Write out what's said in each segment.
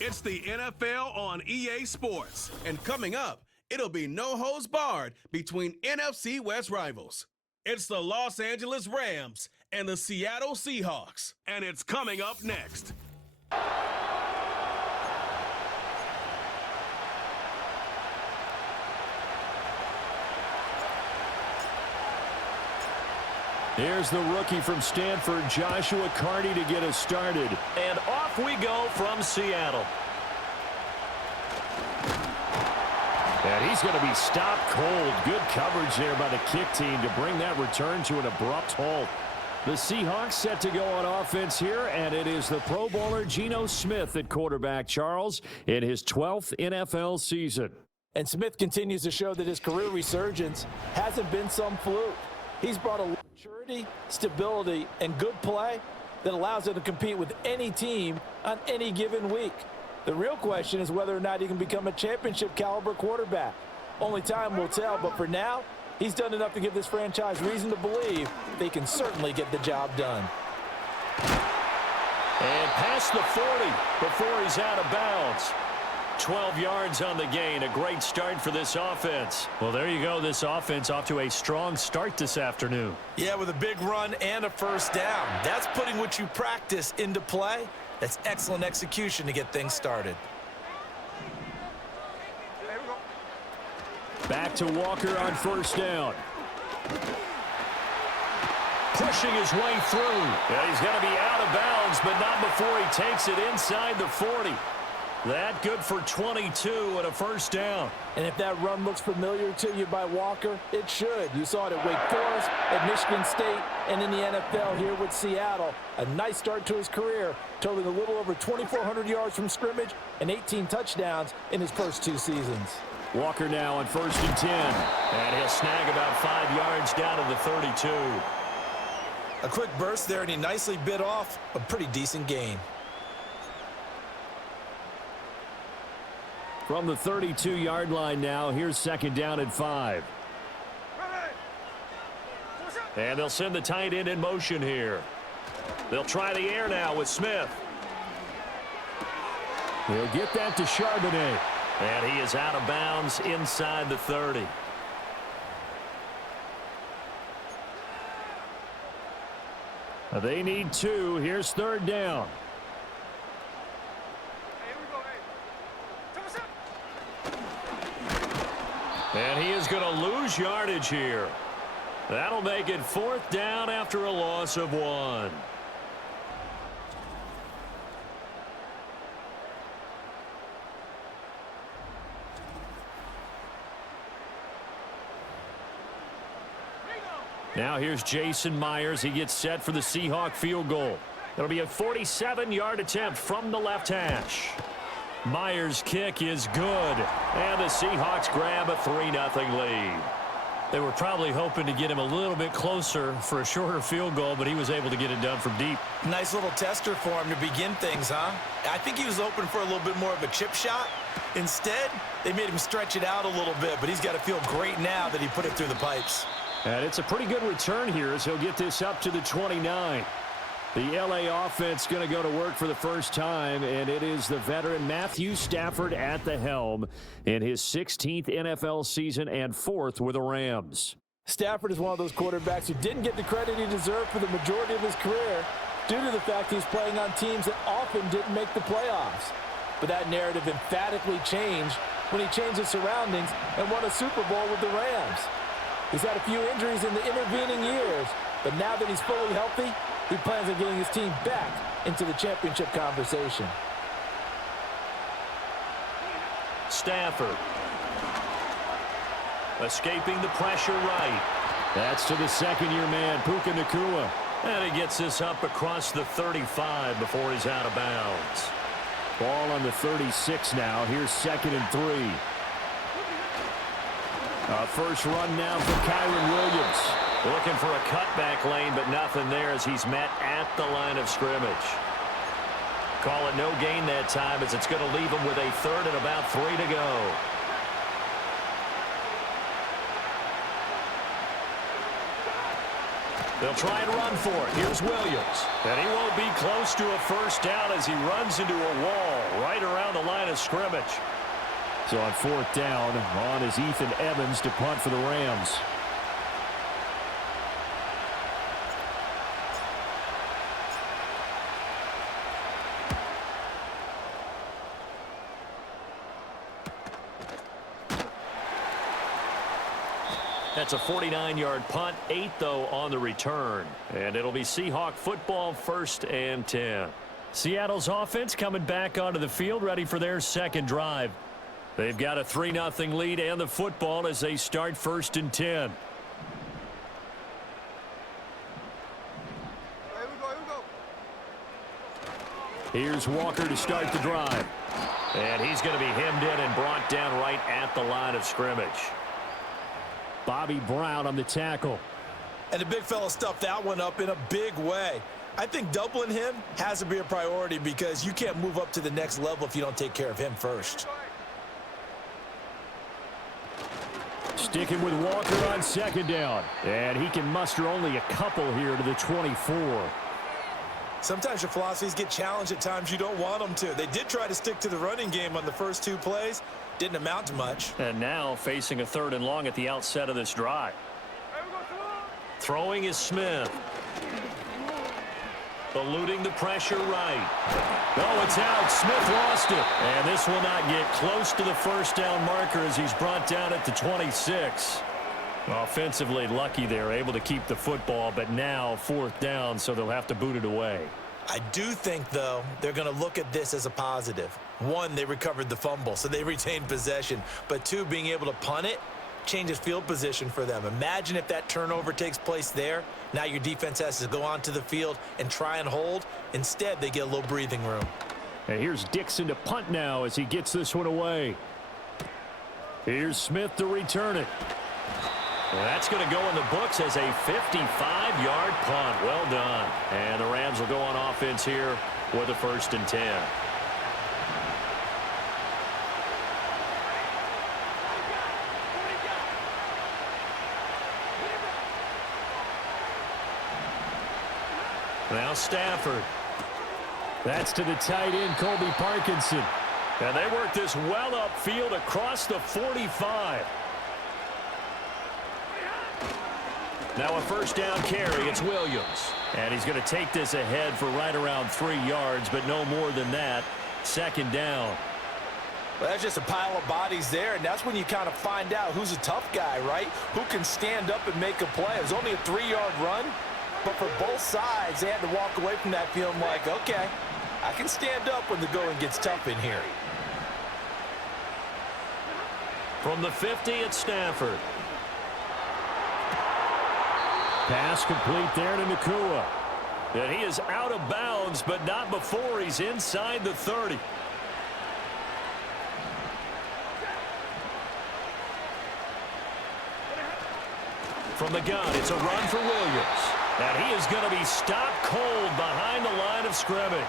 It's the NFL on EA Sports. And coming up, it'll be no holds barred between NFC West rivals. It's the Los Angeles Rams and the Seattle Seahawks. And it's coming up next. Here's the rookie from Stanford, Joshua Carty, to get us started. And off we go from Seattle. And he's going to be stopped cold. Good coverage there by the kick team to bring that return to an abrupt halt. The Seahawks set to go on offense here, and it is the Pro Bowler Geno Smith at quarterback, Charles, in his 12th NFL season. And Smith continues to show that his career resurgence hasn't been some fluke. He's brought a maturity, stability, and good play that allows him to compete with any team on any given week. The real question is whether or not he can become a championship caliber quarterback. Only time will tell, but for now, he's done enough to give this franchise reason to believe they can certainly get the job done. And past the 40 before he's out of bounds. 12 yards on the gain. A great start for this offense. Well, there you go. This offense off to a strong start this afternoon. Yeah, with a big run and a first down. That's putting what you practice into play. That's excellent execution to get things started. Back to Walker on first down. Pushing his way through. Yeah, he's going to be out of bounds, but not before he takes it inside the 40. That good for 22 and a first down. And if that run looks familiar to you by Walker, it should. You saw it at Wake Forest, at Michigan State, and in the NFL here with Seattle. A nice start to his career, totaling a little over 2,400 yards from scrimmage and 18 touchdowns in his first 2 seasons. Walker now on 1st and 10. And he'll snag about 5 yards down to the 32. A quick burst there, and he nicely bit off a pretty decent gain. From the 32-yard line now, here's 2nd down and 5. And they'll send the tight end in motion here. They'll try the air now with Smith. He'll get that to Charbonnet. And he is out of bounds inside the 30. They need 2. Here's 3rd down. And he is going to lose yardage here. That'll make it 4th down after a loss of 1. Now here's Jason Myers. He gets set for the Seahawk field goal. It'll be a 47-yard attempt from the left hash. Myers' kick is good, and the Seahawks grab a 3-0 lead. They were probably hoping to get him a little bit closer for a shorter field goal, but he was able to get it done from deep. Nice little tester for him to begin things, huh? I think he was open for a little bit more of a chip shot. Instead, they made him stretch it out a little bit, but he's got to feel great now that he put it through the pipes. And it's a pretty good return here as he'll get this up to the 29. The L.A. offense going to go to work for the first time, and it is the veteran Matthew Stafford at the helm in his 16th NFL season and 4th with the Rams. Stafford is one of those quarterbacks who didn't get the credit he deserved for the majority of his career due to the fact he's playing on teams that often didn't make the playoffs. But that narrative emphatically changed when he changed his surroundings and won a Super Bowl with the Rams. He's had a few injuries in the intervening years, but now that he's fully healthy, he plans on getting his team back into the championship conversation. Stafford. Escaping the pressure right. That's to the second-year man, Puka Nacua. And he gets this up across the 35 before he's out of bounds. Ball on the 36 now. Here's 2nd and 3. First run now for Kyren Williams. Looking for a cutback lane, but nothing there as he's met at the line of scrimmage. Call it no gain that time as it's going to leave him with a 3rd and about 3 to go. They'll try and run for it. Here's Williams. And he won't be close to a first down as he runs into a wall right around of scrimmage. So on 4th down, on is Ethan Evans to punt for the Rams. That's a 49-yard punt, 8 though on the return. And it'll be Seahawk football, 1st and 10. Seattle's offense coming back onto the field, ready for their second drive. They've got a 3-0 lead and the football as they start 1st and 10. Here's Walker to start the drive. And he's going to be hemmed in and brought down right at the line of scrimmage. Bobby Brown on the tackle. And the big fella stuffed that one up in a big way. I think doubling him has to be a priority because you can't move up to the next level if you don't take care of him first. Sticking with Walker on 2nd down. And he can muster only a couple here to the 24. Sometimes your philosophies get challenged at times you don't want them to. They did try to stick to the running game on the first 2 plays. Didn't amount to much. And now facing a 3rd and long at the outset of this drive. Throwing is Smith. Eluding the pressure right. Oh, it's out. Smith lost it. And this will not get close to the 1st down marker as he's brought down at the 26. Offensively lucky they're able to keep the football, but now 4th down, so they'll have to boot it away. I do think, though, they're going to look at this as a positive. 1, they recovered the fumble, so they retained possession. But 2, being able to punt it changes field position for them. Imagine if that turnover takes place there. Now your defense has to go onto the field and try and hold. Instead, they get a little breathing room. And here's Dixon to punt now as he gets this one away. Here's Smith to return it. Well, that's going to go in the books as a 55-yard punt. Well done. And the Rams will go on offense here with a 1st and 10. Now Stafford. That's to the tight end, Colby Parkinson. And they work this well upfield across the 45. Now a 1st down carry. It's Williams. And he's going to take this ahead for right around 3 yards, but no more than that. 2nd down. Well, that's just a pile of bodies there, and that's when you kind of find out who's a tough guy, right? Who can stand up and make a play. It was only a 3-yard run, but for both sides, they had to walk away from that feeling like, okay, I can stand up when the going gets tough in here. From the 50, it's Stafford. Pass complete there to Nakua. And he is out of bounds, but not before he's inside the 30. From the gun, it's a run for Williams. And he is going to be stopped cold behind the line of scrimmage.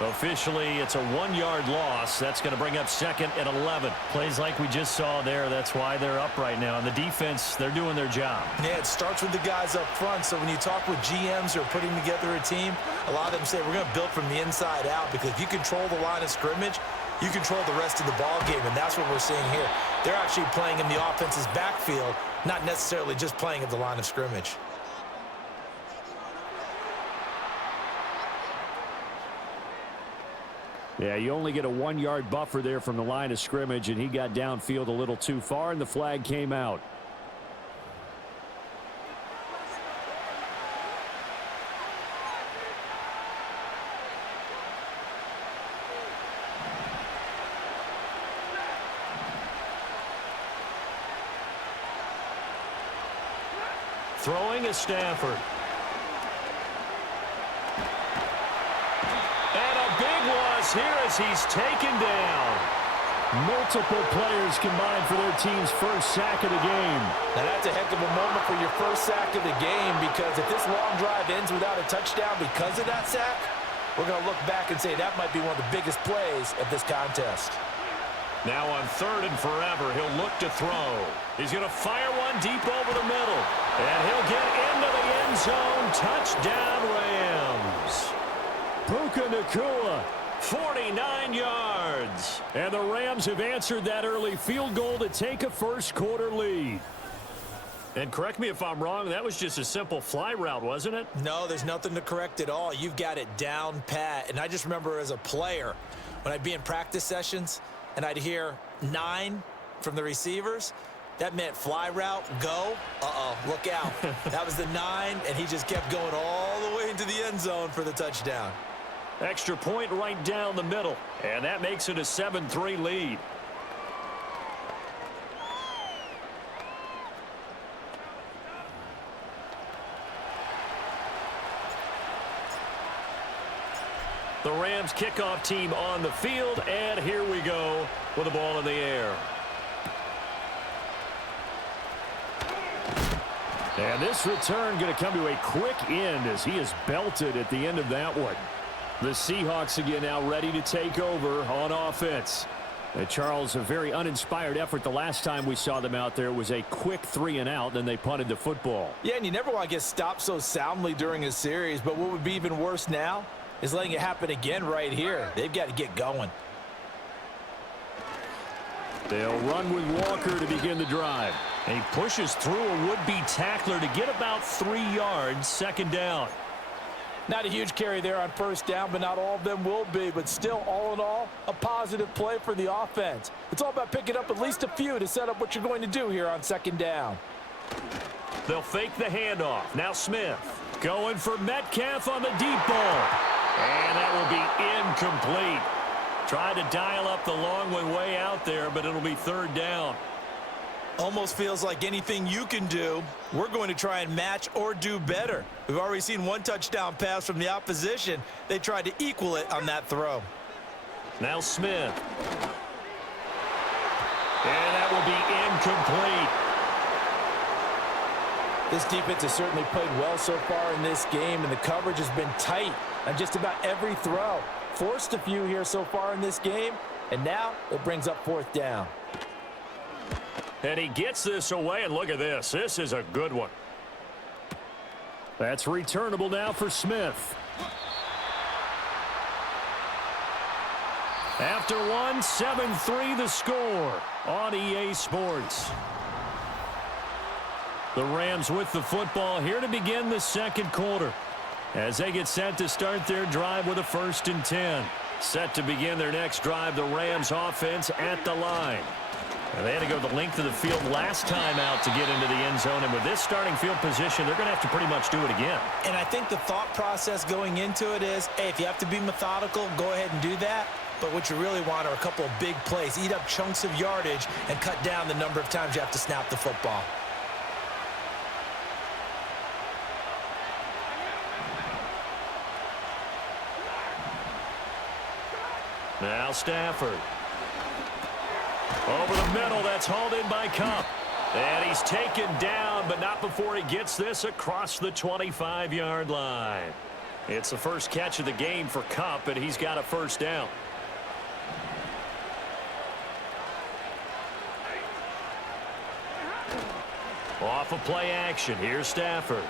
Officially, it's a 1-yard loss. That's going to bring up 2nd and 11. Plays like we just saw there. That's why they're up right now. And the defense, they're doing their job. Yeah, it starts with the guys up front. So when you talk with GMs who are putting together a team, a lot of them say we're going to build from the inside out, because if you control the line of scrimmage, you control the rest of the ball game, and that's what we're seeing here. They're actually playing in the offense's backfield, not necessarily just playing at the line of scrimmage. Yeah, you only get a 1-yard buffer there from the line of scrimmage, and he got downfield a little too far, and the flag came out. Throwing is Stafford. And a big loss here as he's taken down. Multiple players combined for their team's first sack of the game. Now that's a heck of a moment for your first sack of the game, because if this long drive ends without a touchdown because of that sack, we're going to look back and say that might be one of the biggest plays of this contest. Now on 3rd and forever, he'll look to throw. He's going to fire one deep over the middle. And he'll get into the end zone. Touchdown, Rams. Puka Nakua. 49 yards. yards. And the Rams have answered that early field goal to take a first-quarter lead. And correct me if I'm wrong, that was just a simple fly route, wasn't it? No, there's nothing to correct at all. You've got it down pat. And I just remember as a player, when I'd be in practice sessions and I'd hear 9 from the receivers, that meant fly route, go. Look out. That was the 9, and he just kept going all the way into the end zone for the touchdown. Extra point right down the middle, and that makes it a 7-3 lead. The Rams kickoff team on the field, and here we go with the ball in the air. And this return going to come to a quick end as he is belted at the end of that one. The Seahawks again now ready to take over on offense. Charles, a very uninspired effort the last time we saw them out there. It was a quick 3-and-out, then they punted the football. Yeah, and you never want to get stopped so soundly during a series, but what would be even worse now is letting it happen again right here. They've got to get going. They'll run with Walker to begin the drive. And he pushes through a would-be tackler to get about 3 yards, second down. Not a huge carry there on first down, but not all of them will be. But still, all in all, a positive play for the offense. It's all about picking up at least a few to set up what you're going to do here on second down. They'll fake the handoff. Now Smith going for Metcalf on the deep ball. And that will be incomplete. Tried to dial up the long one way out there, but it'll be third down. Almost feels like anything you can do, we're going to try and match or do better. We've already seen one touchdown pass from the opposition. They tried to equal it on that throw. Now Smith. And that will be incomplete. This defense has certainly played well so far in this game, and the coverage has been tight on just about every throw. Forced a few here so far in this game, and now it brings up fourth down. And he gets this away, and look at this. This is a good one. That's returnable now for Smith. After one, 7-3 the score on EA Sports. The Rams with the football here to begin the second quarter as they get set to start their drive with a 1st and 10. Set to begin their next drive, the Rams offense at the line. And they had to go the length of the field last time out to get into the end zone. And with this starting field position, they're going to have to pretty much do it again. And I think the thought process going into it is, hey, if you have to be methodical, go ahead and do that. But what you really want are a couple of big plays. Eat up chunks of yardage and cut down the number of times you have to snap the football. Now Stafford. Over the middle, that's hauled in by Kupp. And he's taken down, but not before he gets this across the 25-yard line. It's the first catch of the game for Kupp, and he's got a first down. Off of play action, here's Stafford.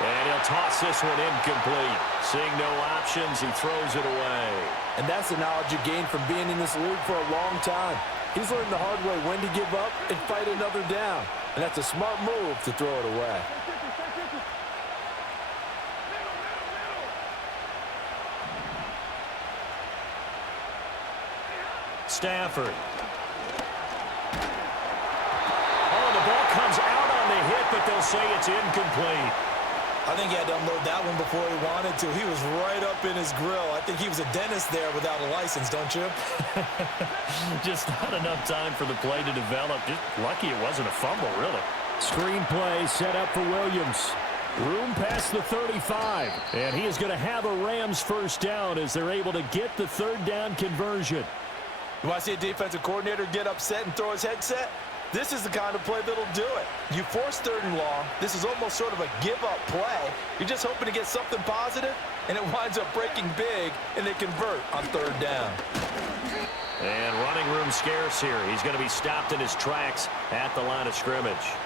And he'll toss this one incomplete. Seeing no options, he throws it away. And that's the knowledge you gain from being in this league for a long time. He's learned the hard way when to give up and fight another down. And that's a smart move to throw it away. Stafford. Oh, the ball comes out on the hit, but they'll say it's incomplete. I think he had to unload that one before he wanted to. He was right up in his grill. I think he was a dentist there without a license, don't you? Just not enough time for the play to develop. Just lucky it wasn't a fumble, really. Screen play set up for Williams. Room past the 35. And he is going to have a Rams first down as they're able to get the third down conversion. You want to see a defensive coordinator get upset and throw his headset? This is the kind of play that'll do it. You force 3rd and long. This is almost sort of a give-up play. You're just hoping to get something positive, and it winds up breaking big, and they convert on 3rd down. And running room scarce here. He's going to be stopped in his tracks at the line of scrimmage.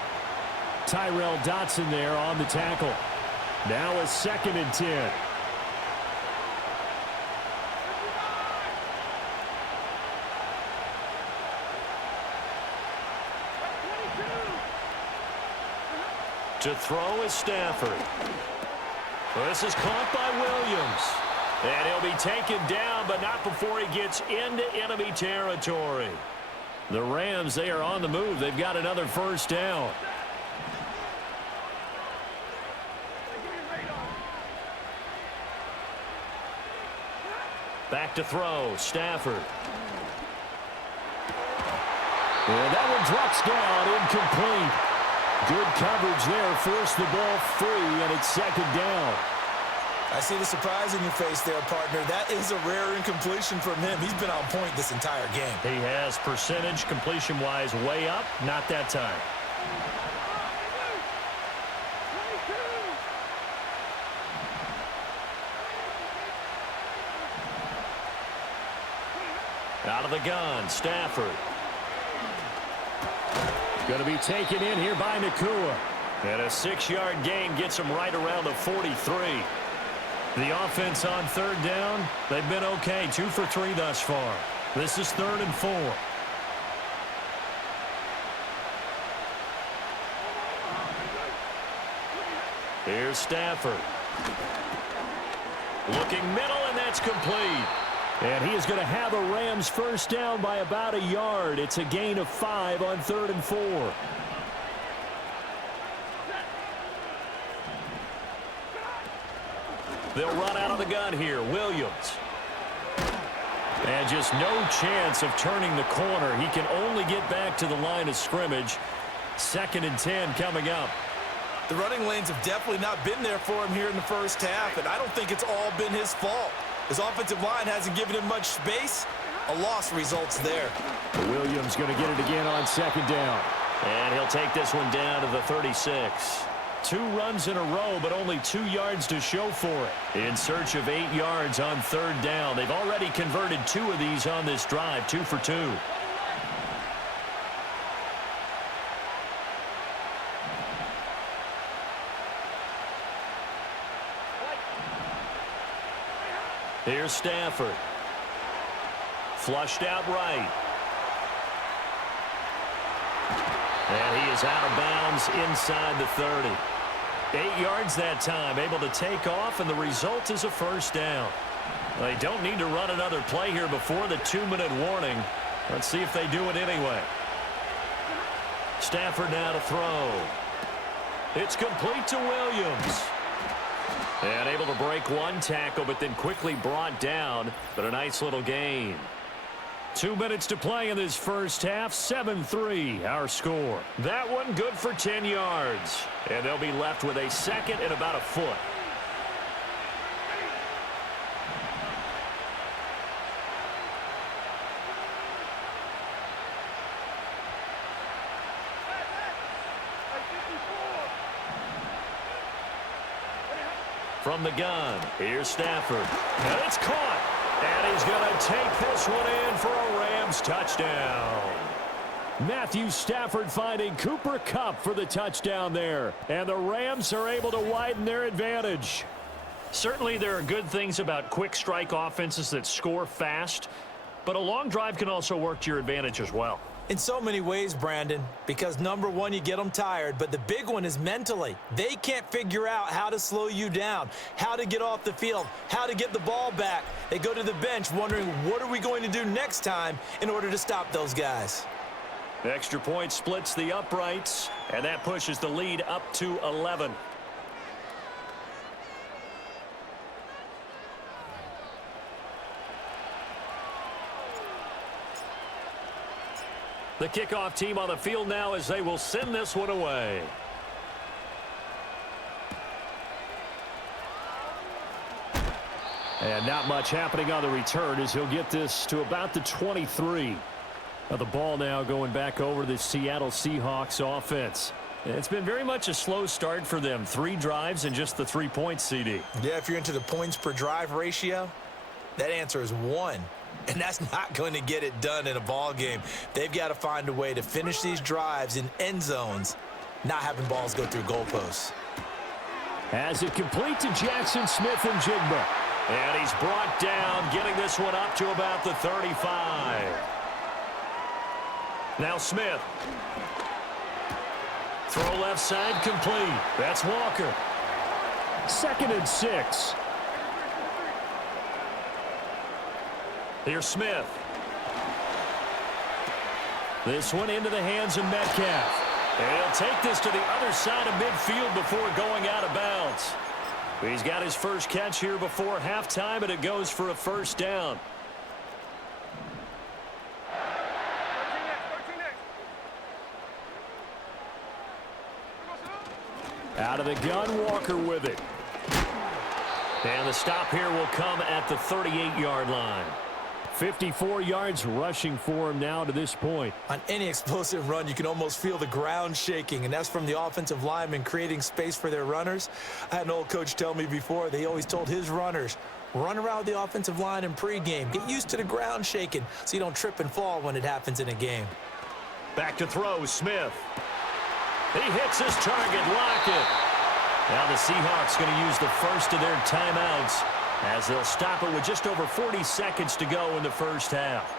Tyrell Dotson there on the tackle. Now a 2nd and 10. To throw is Stafford. This is caught by Williams. And he'll be taken down, but not before he gets into enemy territory. The Rams, they are on the move. They've got another first down. Back to throw, Stafford. And that one drops down, incomplete. Good coverage there, forced the ball free, and it's second down. I see the surprise in your face there, partner. That is a rare incompletion from him. He's been on point this entire game. He has percentage completion-wise way up, not that time. Out of the gun, Stafford. Going to be taken in here by Nakua. And a 6-yard gain gets him right around the 43. The offense on third down, they've been okay. 2 for 3 thus far. This is 3rd and 4. Here's Stafford. Looking middle, and that's complete. And he is going to have a Rams first down by about a yard. It's a gain of 5 on 3rd and 4. They'll run out of the gun here. Williams. And just no chance of turning the corner. He can only get back to the line of scrimmage. 2nd and 10 coming up. The running lanes have definitely not been there for him here in the first half, and I don't think it's all been his fault. His offensive line hasn't given him much space. A loss results there. Williams going to get it again on 2nd down. And he'll take this one down to the 36. 2 runs in a row, but only 2 yards to show for it. In search of 8 yards on 3rd down. They've already converted 2 of these on this drive, 2 for 2. Here's Stafford. Flushed out right. And he is out of bounds inside the 30. 8 yards that time, able to take off, and the result is a first down. They don't need to run another play here before the 2-minute warning. Let's see if they do it anyway. Stafford now to throw. It's complete to Williams. And able to break 1 tackle, but then quickly brought down. But a nice little gain. 2 minutes to play in this first half. 7-3 our score. That one good for 10 yards. And they'll be left with a 2nd and about a foot. From the gun, here's Stafford. And it's caught. And he's going to take this one in for a Rams touchdown. Matthew Stafford finding Cooper Kupp for the touchdown there. And the Rams are able to widen their advantage. Certainly there are good things about quick strike offenses that score fast, but a long drive can also work to your advantage as well. In so many ways, Brandon, because number one, you get them tired, but the big one is mentally. They can't figure out how to slow you down, how to get off the field, how to get the ball back. They go to the bench wondering, what are we going to do next time in order to stop those guys? The extra point splits the uprights, and that pushes the lead up to 11. The kickoff team on the field now as they will send this one away. And not much happening on the return as he'll get this to about the 23. Now the ball now going back over the Seattle Seahawks offense. It's been very much a slow start for them. 3 drives and just the 3 points, CD. Yeah, if you're into the points per drive ratio, that answer is 1. And that's not going to get it done in a ball game. They've got to find a way to finish these drives in end zones, not having balls go through goalposts. As it complete to Jackson Smith and Jigba. And he's brought down, getting this one up to about the 35. Now Smith. Throw left side complete. That's Walker. 2nd and 6. Here's Smith. This one into the hands of Metcalf. And he'll take this to the other side of midfield before going out of bounds. He's got his first catch here before halftime, and it goes for a first down. Out of the gun, Walker with it. And the stop here will come at the 38-yard line. 54 yards rushing for him now to this point. On any explosive run, you can almost feel the ground shaking, and that's from the offensive linemen creating space for their runners. I had an old coach tell me before, they always told his runners, run around the offensive line in pregame. Get used to the ground shaking so you don't trip and fall when it happens in a game. Back to throw, Smith. He hits his target, Lockett. Now the Seahawks going to use the first of their timeouts as they'll stop it with just over 40 seconds to go in the first half.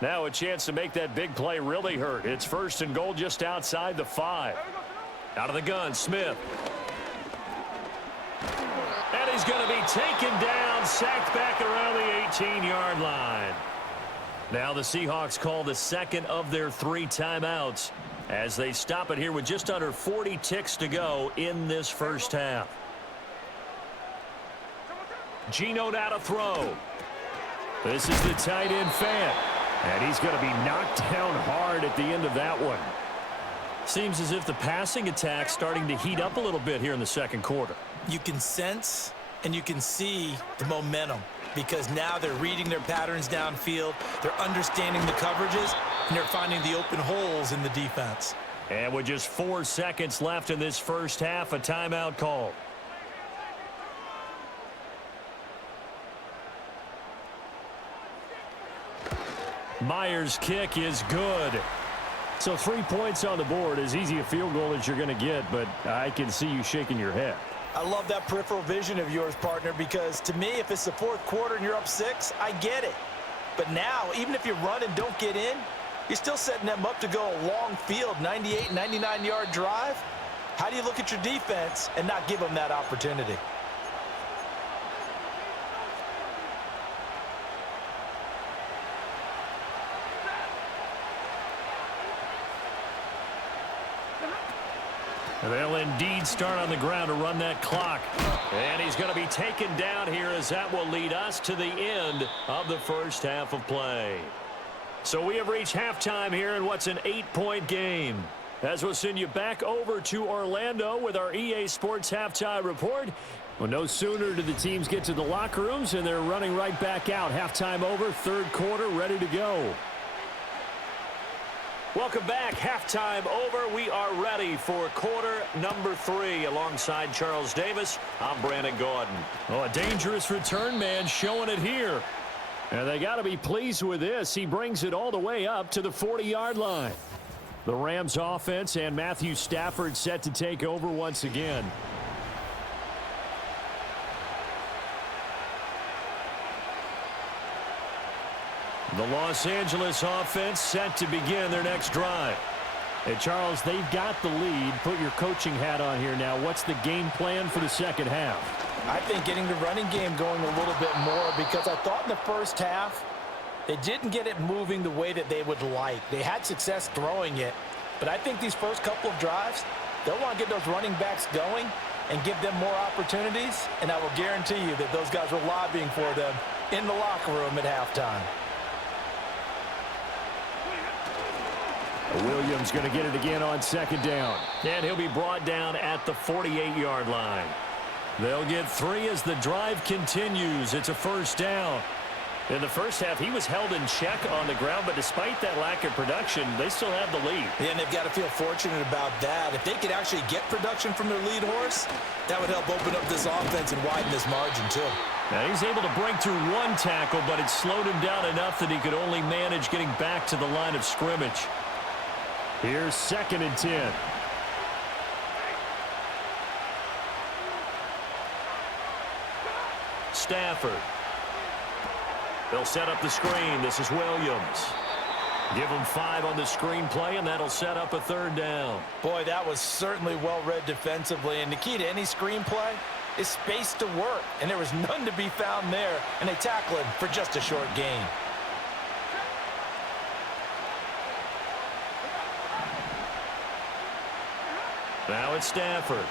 Now a chance to make that big play really hurt. It's 1st and goal just outside the 5. Out of the gun, Smith. And he's going to be taken down, sacked back around the 18-yard line. Now the Seahawks call the second of their 3 timeouts as they stop it here with just under 40 ticks to go in this first half. Geno now to throw. This is the tight end Fant. And he's going to be knocked down hard at the end of that one. Seems as if the passing attack's starting to heat up a little bit here in the second quarter. You can sense and you can see the momentum because now they're reading their patterns downfield, they're understanding the coverages, and they're finding the open holes in the defense. And with just 4 seconds left in this first half, a timeout call. Myers' kick is good. So 3 points on the board, as easy a field goal as you're going to get, but I can see you shaking your head. I love that peripheral vision of yours, partner, because to me, if it's the 4th quarter and you're up 6, I get it. But now, even if you run and don't get in, you're still setting them up to go a long field, 98, 99-yard drive. How do you look at your defense and not give them that opportunity? They'll indeed start on the ground to run that clock. And he's going to be taken down here as that will lead us to the end of the first half of play. So we have reached halftime here in what's an 8-point game. As we'll send you back over to Orlando with our EA Sports halftime report. Well, no sooner do the teams get to the locker rooms and they're running right back out. Halftime over, 3rd quarter, ready to go. Welcome back. Halftime over. We are ready for quarter number 3. Alongside Charles Davis, I'm Brandon Gordon. Oh, a dangerous return man showing it here. And they got to be pleased with this. He brings it all the way up to the 40-yard line. The Rams offense and Matthew Stafford set to take over once again. The Los Angeles offense set to begin their next drive. Hey, Charles, they've got the lead. Put your coaching hat on here now. What's the game plan for the second half? I think getting the running game going a little bit more because I thought in the first half they didn't get it moving the way that they would like. They had success throwing it, but I think these first couple of drives, they'll want to get those running backs going and give them more opportunities, and I will guarantee you that those guys were lobbying for them in the locker room at halftime. Williams going to get it again on 2nd down. And he'll be brought down at the 48-yard line. They'll get 3 as the drive continues. It's a first down. In the first half, he was held in check on the ground, but despite that lack of production, they still have the lead. Yeah, and they've got to feel fortunate about that. If they could actually get production from their lead horse, that would help open up this offense and widen this margin, too. Now, he's able to break through 1 tackle, but it slowed him down enough that he could only manage getting back to the line of scrimmage. Here's 2nd and 10. Stafford. They'll set up the screen. This is Williams. Give them 5 on the screenplay, and that'll set up a 3rd down. Boy, that was certainly well-read defensively, and the key to any screenplay is space to work, and there was none to be found there, and they tackle him for just a short gain. Now it's Stafford.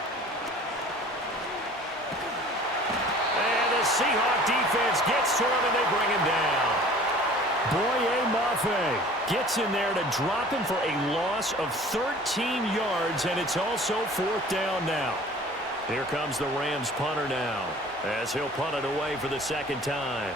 And the Seahawks defense gets to him, and they bring him down. Boye Mafe gets in there to drop him for a loss of 13 yards, and it's also 4th down now. Here comes the Rams punter now, as he'll punt it away for the 2nd time.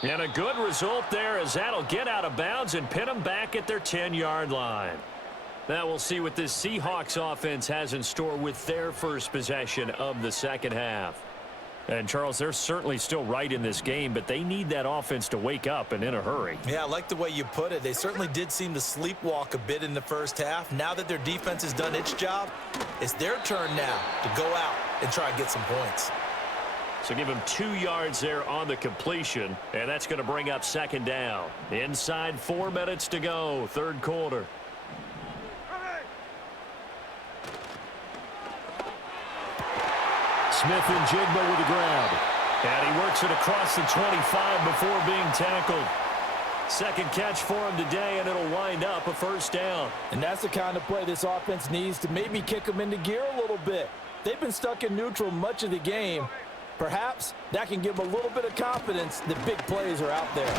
And a good result there, as that'll get out of bounds and pin them back at their 10-yard line. Now we'll see what this Seahawks offense has in store with their first possession of the 2nd half. And, Charles, they're certainly still right in this game, but they need that offense to wake up and in a hurry. Yeah, I like the way you put it. They certainly did seem to sleepwalk a bit in the first half. Now that their defense has done its job, it's their turn now to go out and try and get some points. So give him 2 yards there on the completion, and that's going to bring up 2nd down. Inside 4 minutes to go, 3rd quarter. Smith and Jigba with the grab. And he works it across the 25 before being tackled. 2nd catch for him today, and it'll wind up a 1st down. And that's the kind of play this offense needs to maybe kick them into gear a little bit. They've been stuck in neutral much of the game. Perhaps that can give them a little bit of confidence that big plays are out there.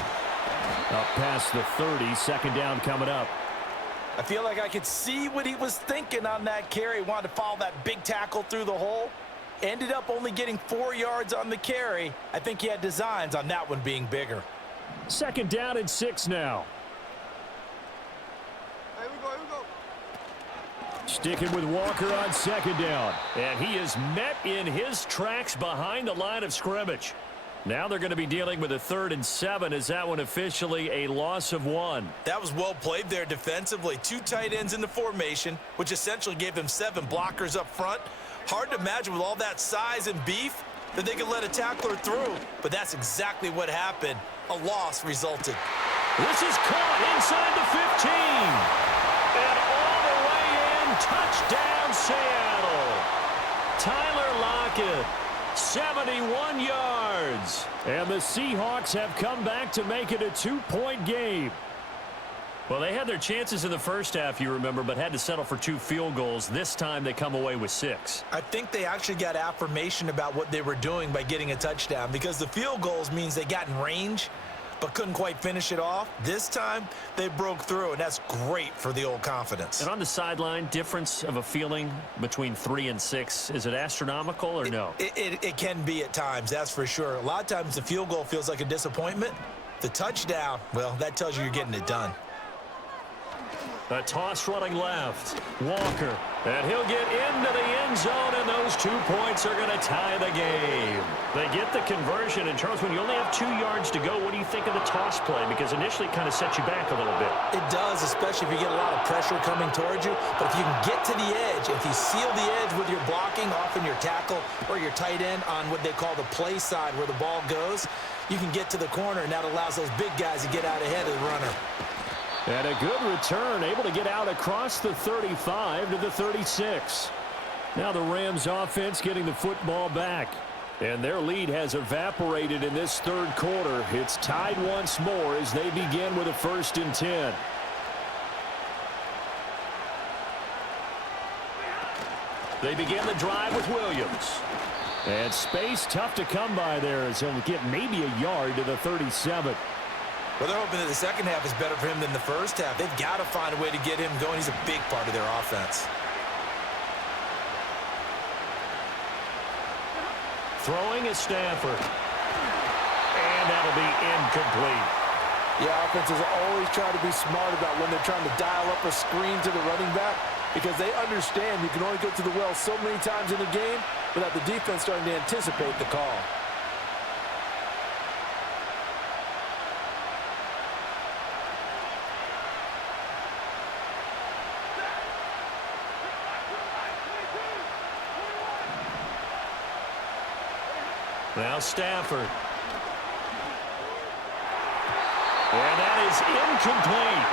Up past the 30, 2nd down coming up. I feel like I could see what he was thinking on that carry. Wanted to follow that big tackle through the hole. Ended up only getting 4 yards on the carry. I think he had designs on that one being bigger. 2nd down and 6 now. Here we go. Sticking with Walker on 2nd down. And he is met in his tracks behind the line of scrimmage. Now they're going to be dealing with a 3rd and 7. Is that one officially a loss of 1? That was well played there defensively. 2 tight ends in the formation, which essentially gave them 7 blockers up front. Hard to imagine with all that size and beef that they could let a tackler through, but that's exactly what happened. A loss resulted. This is caught inside the 15. And all the way in, touchdown Seattle. Tyler Lockett, 71 yards. And the Seahawks have come back to make it a 2-point game. Well, they had their chances in the first half, you remember, but had to settle for 2 field goals. This time they come away with 6. I think they actually got affirmation about what they were doing by getting a touchdown, because the field goals means they got in range but couldn't quite finish it off. This time they broke through, and that's great for the old confidence. And on the sideline, difference of a feeling between 3 and 6, is it astronomical or no? It can be at times, that's for sure. A lot of times the field goal feels like a disappointment. The touchdown, well, that tells you you're getting it done. A toss running left. Walker. And he'll get into the end zone, and those 2 points are going to tie the game. They get the conversion. And, Charles, when you only have 2 yards to go, what do you think of the toss play? Because initially it kind of sets you back a little bit. It does, especially if you get a lot of pressure coming towards you. But if you can get to the edge, if you seal the edge with your blocking, often your tackle or your tight end on what they call the play side where the ball goes, you can get to the corner, and that allows those big guys to get out ahead of the runner. And a good return, able to get out across the 35 to the 36. Now the Rams offense getting the football back. And their lead has evaporated in this 3rd quarter. It's tied once more as they begin with a 1st and 10. They begin the drive with Williams. And space tough to come by there as he'll get maybe a yard to the 37. Well, they're hoping that the second half is better for him than the first half. They've got to find a way to get him going. He's a big part of their offense. Throwing is Stafford. And that'll be incomplete. Yeah, offenses always try to be smart about when they're trying to dial up a screen to the running back, because they understand you can only go to the well so many times in the game without the defense starting to anticipate the call. Now Stafford. And that is incomplete.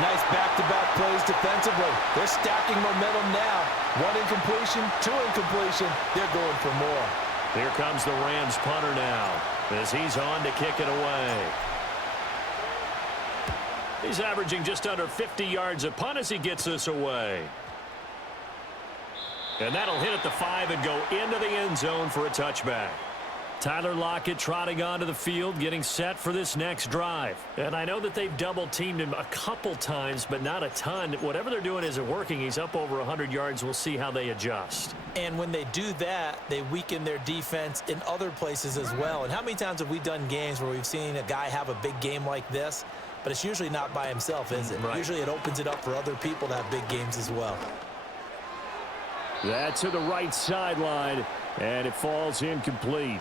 Nice back-to-back plays defensively. They're stacking momentum now. One incompletion, two incompletion. They're going for more. Here comes the Rams punter now as he's on to kick it away. He's averaging just under 50 yards a punt as he gets this away. And that'll hit at the 5 and go into the end zone for a touchback. Tyler Lockett trotting onto the field, getting set for this next drive. And I know that they've double-teamed him a couple times, but not a ton. Whatever they're doing isn't working. He's up over 100 yards. We'll see how they adjust. And when they do that, they weaken their defense in other places as well. And how many times have we done games where we've seen a guy have a big game like this, but it's usually not by himself, is it? Right. Usually it opens it up for other people to have big games as well. That's to the right sideline, and it falls incomplete.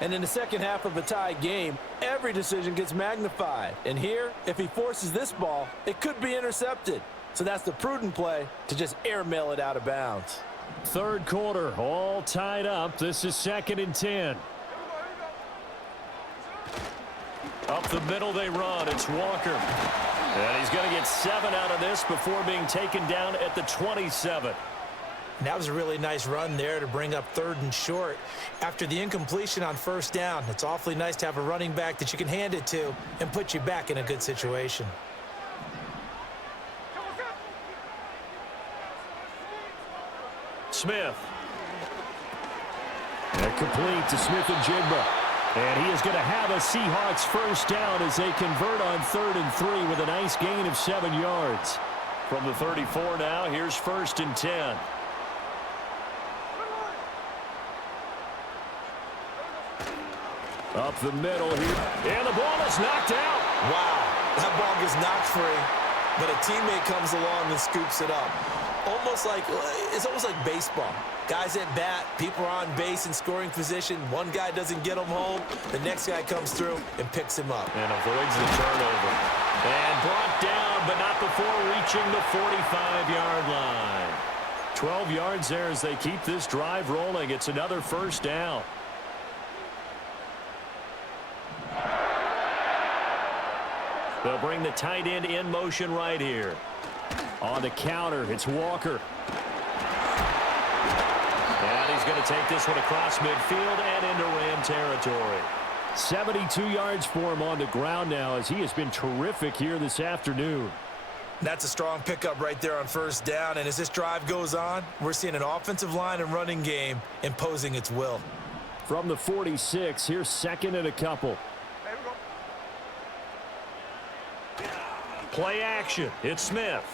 And in the second half of a tie game, every decision gets magnified. And here, if he forces this ball, it could be intercepted. So that's the prudent play to just airmail it out of bounds. Third quarter, all tied up. This is 2nd and 10. Up the middle they run. It's Walker. And he's going to get 7 out of this before being taken down at the 27. And that was a really nice run there to bring up 3rd and short. After the incompletion on 1st down, it's awfully nice to have a running back that you can hand it to and put you back in a good situation. Smith. And complete to Smith and Jigba. And he is going to have a Seahawks first down as they convert on 3rd and 3 with a nice gain of 7 yards. From the 34 now, here's 1st and 10. Up the middle here. And the ball is knocked out. Wow, that ball gets knocked free, but a teammate comes along and scoops it up. It's almost like baseball. Guys at bat, people are on base in scoring position. One guy doesn't get him home. The next guy comes through and picks him up. And avoids the turnover. And brought down, but not before reaching the 45-yard line. 12 yards there as they keep this drive rolling. It's another first down. They'll bring the tight end in motion right here. On the counter, it's Walker. And he's going to take this one across midfield and into Ram territory. 72 yards for him on the ground now as he has been terrific here this afternoon. That's a strong pickup right there on 1st down. And as this drive goes on, we're seeing an offensive line and running game imposing its will. From the 46, here's 2nd and a couple. Play action. It's Smith.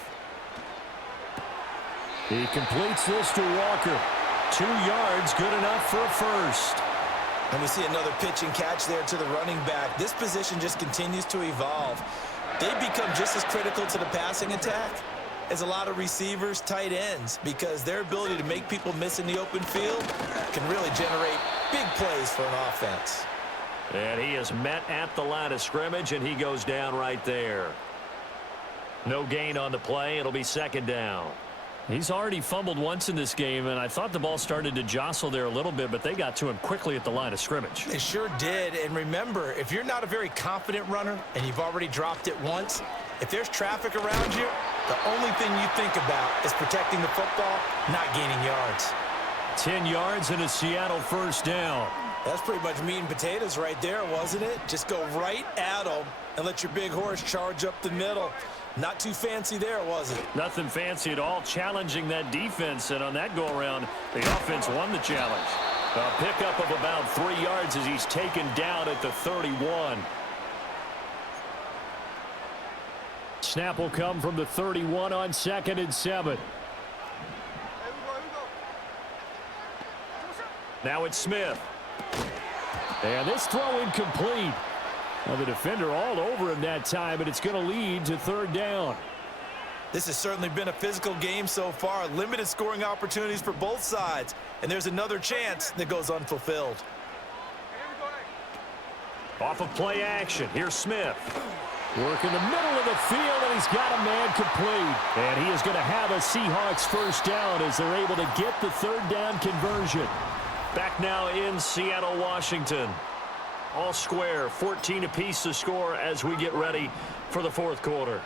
He completes this to Walker. 2 yards, good enough for a first. And we see another pitch and catch there to the running back. This position just continues to evolve. They become just as critical to the passing attack as a lot of receivers, tight ends, because their ability to make people miss in the open field can really generate big plays for an offense. And he is met at the line of scrimmage, and he goes down right there. No gain on the play. It'll be 2nd down. He's already fumbled once in this game, and I thought the ball started to jostle there a little bit, but they got to him quickly at the line of scrimmage. They sure did. And remember, if you're not a very confident runner and you've already dropped it once, if there's traffic around you, the only thing you think about is protecting the football, not gaining yards. 10 yards and a Seattle first down. That's pretty much meat and potatoes right there, wasn't it? Just go right at them and let your big horse charge up the middle. Not too fancy there, was it? Nothing fancy at all, challenging that defense, and on that go-around, the offense won the challenge. A pickup of about 3 yards as he's taken down at the 31. Snap will come from the 31 on 2nd and 7. Now it's Smith. And this throw incomplete. Well, the defender all over him that time, but it's going to lead to 3rd down. This has certainly been a physical game so far. Limited scoring opportunities for both sides. And there's another chance that goes unfulfilled. Off of play action. Here's Smith. Work in the middle of the field, and he's got a man complete. And he is going to have a Seahawks first down as they're able to get the 3rd down conversion. Back now in Seattle, Washington. All square, 14 apiece to score as we get ready for the fourth quarter.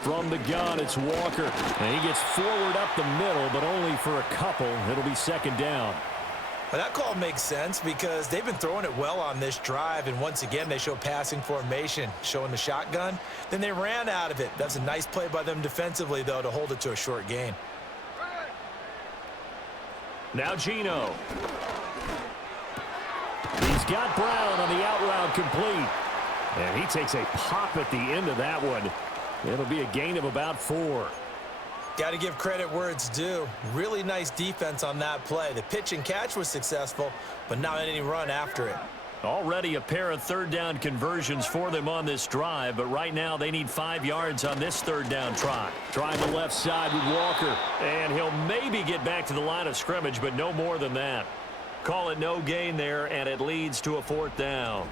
From the gun, it's Walker. And he gets forward up the middle, but only for a couple. It'll be second down. Well, that call makes sense because they've been throwing it well on this drive, and once again, they show passing formation, showing the shotgun. Then they ran out of it. That's a nice play by them defensively, though, to hold it to a short gain. Now Gino. He's got Brown on the out route complete. And he takes a pop at the end of that one. It'll be a gain of about 4. Got to give credit where it's due. Really nice defense on that play. The pitch and catch was successful, but not any run after it. Already a pair of third down conversions for them on this drive, but right now they need 5 yards on this third down try. Trying the left side with Walker. And he'll maybe get back to the line of scrimmage, but no more than that. Call it no gain there, and it leads to a fourth down.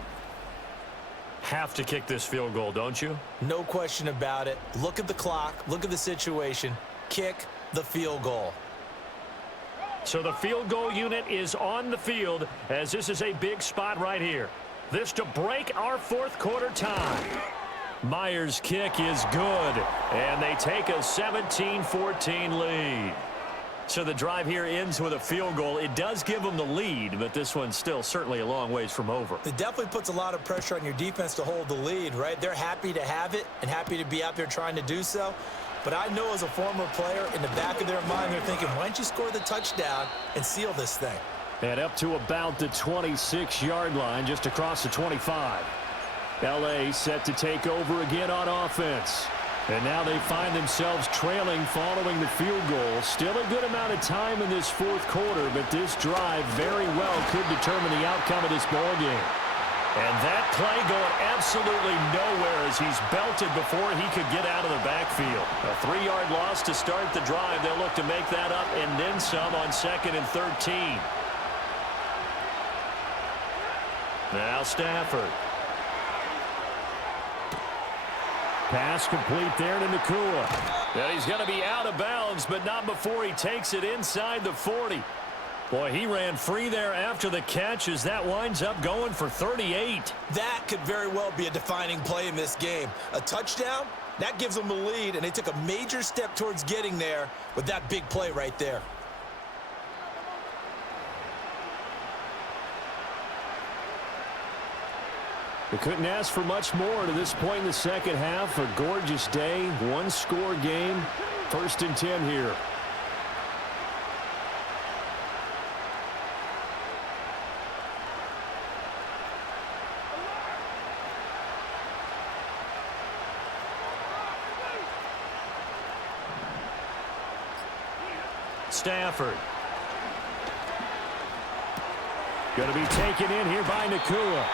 Have to kick this field goal, don't you? No question about it. Look at the clock. Look at the situation. Kick the field goal. So the field goal unit is on the field as this is a big spot right here. This to break our fourth quarter tie. Myers' kick is good, and they take a 17-14 lead. So the drive here ends with a field goal. It does give them the lead, but this one's still certainly a long ways from over. It definitely puts a lot of pressure on your defense to hold the lead, right? They're happy to have it and happy to be out there trying to do so. But I know as a former player, in the back of their mind, they're thinking, why don't you score the touchdown and seal this thing? And up to about the 26-yard line, just across the 25. L.A. set to take over again on offense. And now they find themselves trailing following the field goal. Still a good amount of time in this fourth quarter, but this drive very well could determine the outcome of this ball game. And that play going absolutely nowhere as he's belted before he could get out of the backfield. A 3-yard loss to start the drive. They'll look to make that up and then some on 2nd and 13. Now Stafford. Pass complete there to Nakua. And he's going to be out of bounds, but not before he takes it inside the 40. Boy, he ran free there after the catch as that winds up going for 38. That could very well be a defining play in this game. A touchdown, that gives them the lead, and they took a major step towards getting there with that big play right there. They couldn't ask for much more to this point in the second half. A gorgeous day, one-score game. 1st and 10 here. Stafford. Going to be taken in here by Nakua.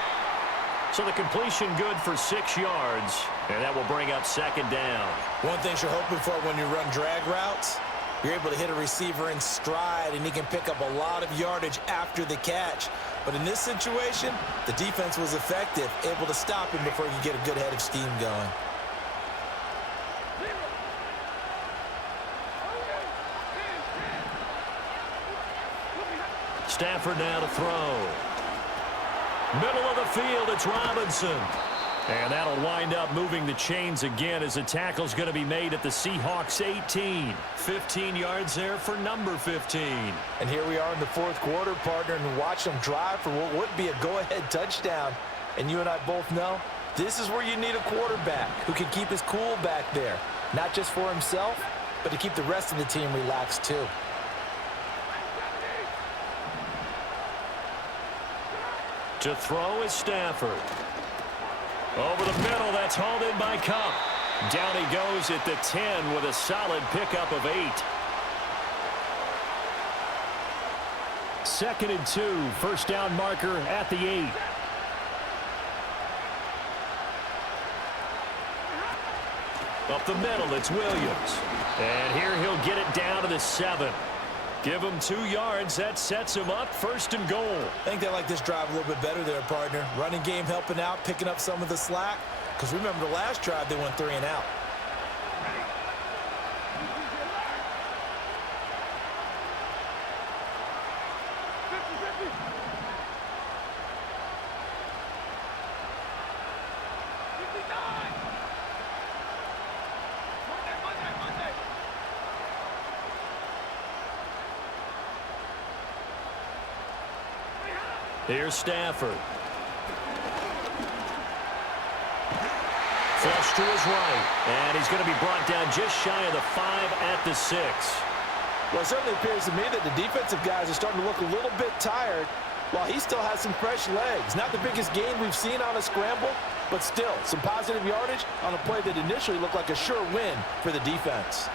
So the completion good for 6 yards, and that will bring up 2nd down. One thing you're hoping for when you run drag routes, you're able to hit a receiver in stride, and he can pick up a lot of yardage after the catch. But in this situation, the defense was effective, able to stop him before he could get a good head of steam going. Stafford now to throw. Middle of the field, it's Robinson. And that'll wind up moving the chains again as the tackle's going to be made at the Seahawks 18. 15 yards there for number 15. And here we are in the fourth quarter, partner, and watch them drive for what would be a go-ahead touchdown. And you and I both know this is where you need a quarterback who can keep his cool back there. Not just for himself, but to keep the rest of the team relaxed too. To throw is Stafford. Over the middle, that's hauled in by Cup. Down he goes at the 10 with a solid pickup of 8. 2nd and 2, 1st down marker at the 8. Up the middle, it's Williams. And here he'll get it down to the 7. Give him 2 yards. That sets him up 1st and goal. I think they like this drive a little bit better there, partner. Running game helping out, picking up some of the slack. Because remember the last drive, they went 3 and out. Here's Stafford. Flush to his right. And he's going to be brought down just shy of the 5 at the 6. Well, it certainly appears to me that the defensive guys are starting to look a little bit tired while he still has some fresh legs. Not the biggest gain we've seen on a scramble, but still some positive yardage on a play that initially looked like a sure win for the defense.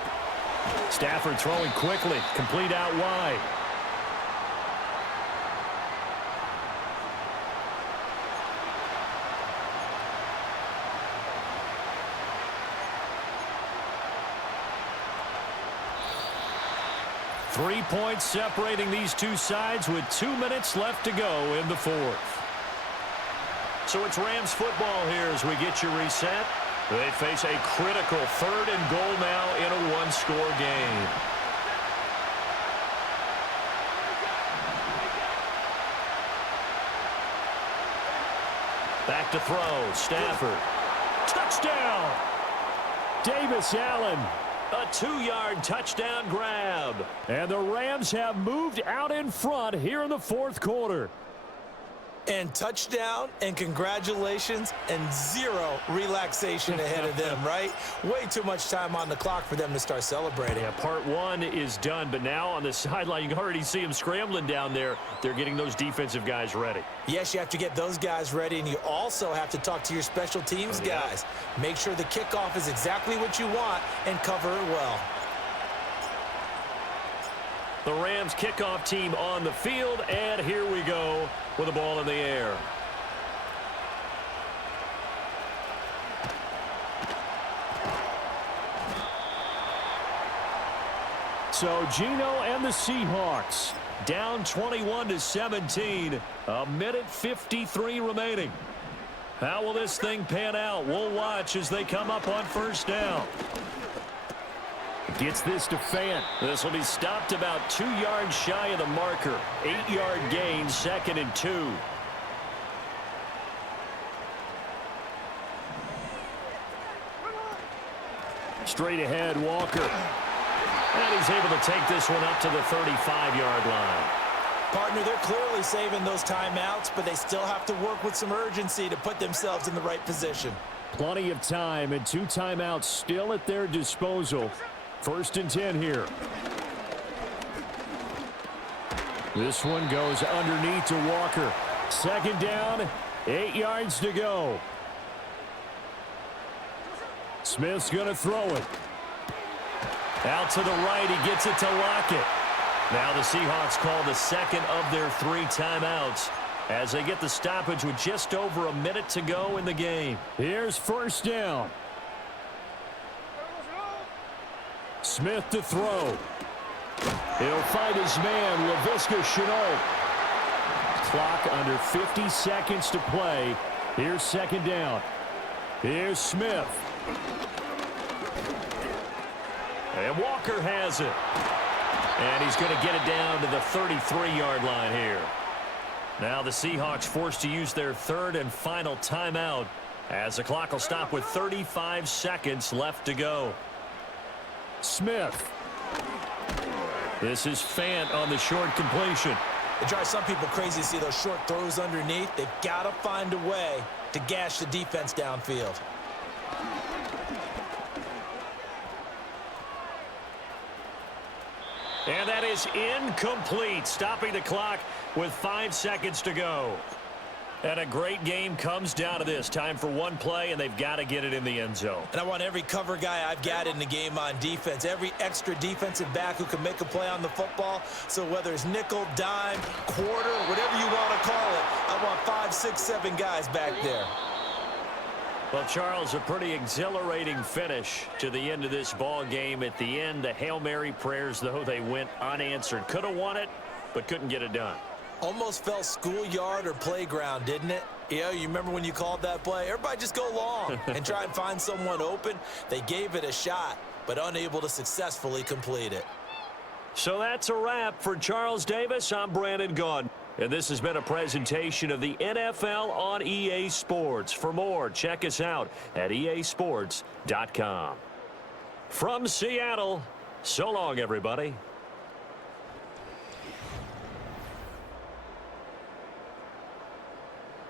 Stafford throwing quickly. Complete out wide. Three points separating these two sides with 2 minutes left to go in the fourth. So it's Rams football here as we get you reset. They face a critical 3rd and goal now in a one-score game. Back to throw. Stafford. Touchdown! Davis Allen. A 2-yard touchdown grab. And the Rams have moved out in front here in the fourth quarter. And touchdown and congratulations and zero relaxation ahead of them, right? Way too much time on the clock for them to start celebrating. Yeah, part one is done, but now on the sideline, you can already see them scrambling down there. They're getting those defensive guys ready. Yes, you have to get those guys ready, and you also have to talk to your special teams guys. Make sure the kickoff is exactly what you want and cover it well. The Rams kickoff team on the field, and here we go with the ball in the air. So Gino and the Seahawks down 21-17. A minute 53 remaining. How will this thing pan out? We'll watch as they come up on first down. Gets this to Fant. This will be stopped about 2 yards shy of the marker. 8-yard gain, 2nd and 2. Straight ahead, Walker. And he's able to take this one up to the 35-yard line. Partner, they're clearly saving those timeouts, but they still have to work with some urgency to put themselves in the right position. Plenty of time and 2 timeouts still at their disposal. 1st and 10 here. This one goes underneath to Walker. 2nd down, 8 yards to go. Smith's going to throw it. Out to the right, he gets it to Lockett. Now the Seahawks call the 2nd of their 3 timeouts as they get the stoppage with just over a minute to go in the game. Here's 1st down. Smith to throw. He'll find his man, Laviska Shenault. Clock under 50 seconds to play. Here's 2nd down. Here's Smith. And Walker has it. And he's going to get it down to the 33-yard line here. Now the Seahawks forced to use their 3rd and final timeout as the clock will stop with 35 seconds left to go. Smith. This is Fant on the short completion. It drives some people crazy to see those short throws underneath. They've got to find a way to gash the defense downfield. And that is incomplete, stopping the clock with 5 seconds to go. And a great game comes down to this. Time for one play, and they've got to get it in the end zone. And I want every cover guy I've got in the game on defense, every extra defensive back who can make a play on the football. So whether it's nickel, dime, quarter, whatever you want to call it, I want 5, 6, 7 guys back there. Well, Charles, a pretty exhilarating finish to the end of this ball game. At the end, the Hail Mary prayers, though, they went unanswered. Could have won it, but couldn't get it done. Almost felt schoolyard or playground, didn't it? You remember when you called that play? Everybody just go long and try and find someone open. They gave it a shot, but unable to successfully complete it. So that's a wrap for Charles Davis. I'm Brandon Gaudin. And this has been a presentation of the NFL on EA Sports. For more, check us out at easports.com. From Seattle, so long, everybody.